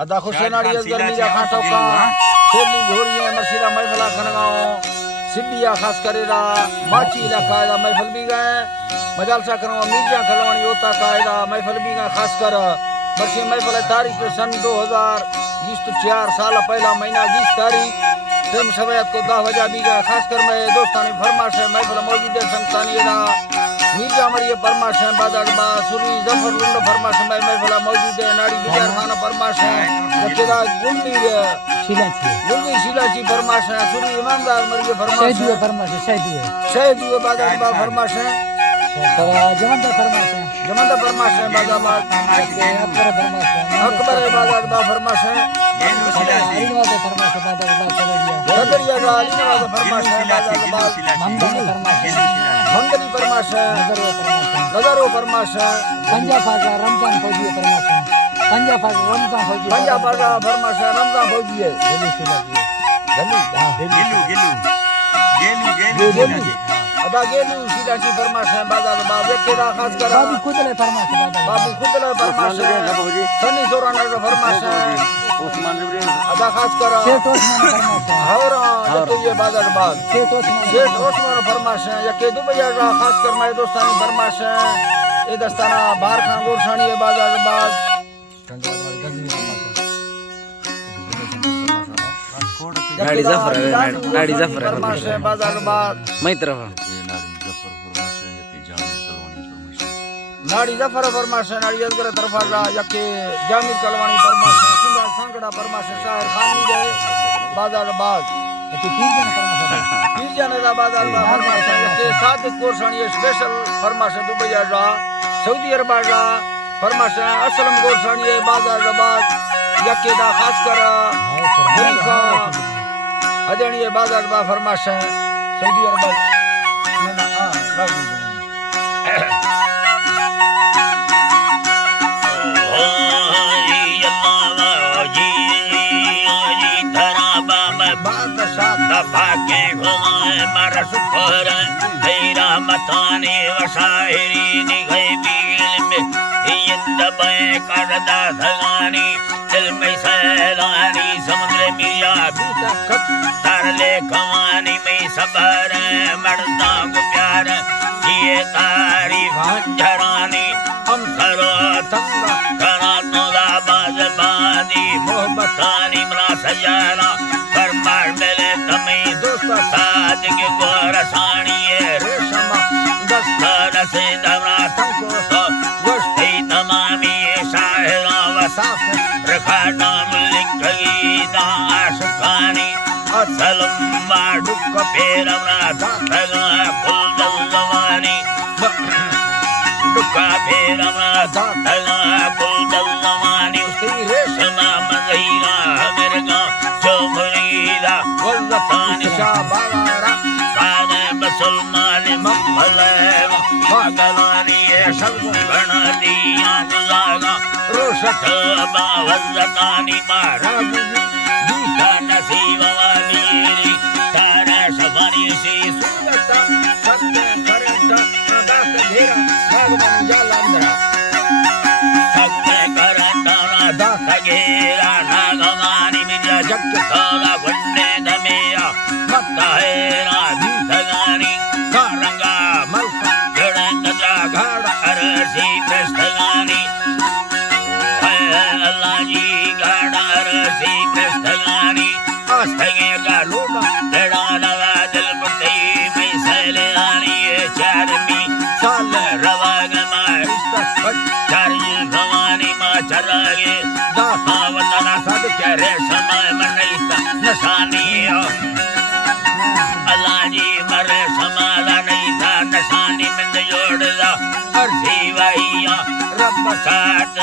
अदा हुसैन अली गर्मी जा खाटो का शेरनी घोड़ी है मरसीदा महफिल खनगांव सिबिया खास करेरा माची इलाका दा महफिल भी गए मजालसा करो मीडिया खलवानी होता कायदा महफिल भी गए खास कर मरसी महफिल तारीख सन 2024 साल पहला महीना 20 तारीख टेम सवैयत को 10 बजा भी गए खास कर मैं दोस्तानी फरमाश है महफिल मौजूद है संतानी दा मीडिया मरिए फरमाश है बादरबा सुरी जफर लुंड फरमाश में महफिल मौजूद है नाड़ी बिजार खाना फरमाश है तेरा गुंडी शिलाची फरमाश है सुरी ईमानदार मरिए फरमाश है शहीद बादरबा फरमाश है जमंदा फरमाश है बादाबाद अकबर बादरबा फरमाश है नजरिया का अलीनवाज फरमाश है बादाबाद मंगली फरमाश है नजरो फरमाश है पंजाब रमजान फौजी फरमाश है पंजाब फरमाश है रमजान फौजी है गेलू अदा गेलू सीधा की फरमाश है बादाबाद केदा खास कर बाबू खुदले फरमाश है सनी सोराना का फरमाश है अदा खास कर हवरा तो ये बादाबाद शेठ ओस्मान फरमाश है या के दुबैया का खास कर मैं दोस्तानी फरमाश है ए दस्ताना बाहर खान गोरसानी है बादाबाद गाड़ी जफर है फरमाश है बादाबाद मैं तरफ नाड़ी जफर फरमाश है नाड़ी अजगर तरफा यके जामिर कलवानी फरमाश है सुंदर सांगड़ा फरमाश है शायर खानी गए बादाबाद पीर जाने दा बादाबाद फरमाश है यके सादिक गोरसानी स्पेशल फरमाश है दुबई जा सऊदी अरब जा फरमाश है असलम गोरसानी है बादाबाद यके दा खास कर खलीफा अजनी है बादाबाद फरमाश है सऊदी अरब ना भाग्य घुमाए मर सुखर तेरा मताने वशायरी निगैबी में हिंद बे करदा धगानी दिल में सैलानी समुद्र मिया तरले कमानी में सबर मरदा को प्यार ये तारी भांजरानी हम सरो तंग करा तुला बाजबादी मोहब्बतानी मरा सजाना फरमार मिले तमें दोस्त साज के गोरसानी रेशम दस्तर से दवरा तंको सो गोश्ती तमामी शाहरा वसाफ रखा नाम लिखगी दाशकानी असलम माडुक पेरमरा दातगा फुल दलवानी दुका पेरमरा दातगा फुल दलवानी उसकी रेशम मगैरा मिर्गा चोमरीदा वल्लतानी शाबारा काने बसलमान मम्मलेवा पागलानी ये सब बना दिया गुजारा रोशत बावल्लतानी मारा दूता नसीब वाली तारा शबानी सी सुनता सत्य करता दास घेरा भगवान जालंधरा सत्य करता दास घेरा नागवानी मिला जग सारा वन्ने दमेया मत्ता हेरा भीतगानी कारंगा मलका जड़ंग जागड़ अरसी प्रस्थगानी अल्लाह जी गाड़ा अरसी प्रस्थगानी आस्थगे का लोटा लड़ा लगा दिल बुद्धि में सैले आनी चारमी साल रवाग मारिस्ता चारी भवानी माँ चरागे दासा वतना सब करे समय मनईता नशानी अल्लाह जी मरे समाला नहीं था नशानी में जोड़ दा अर्जी वैया रब साथ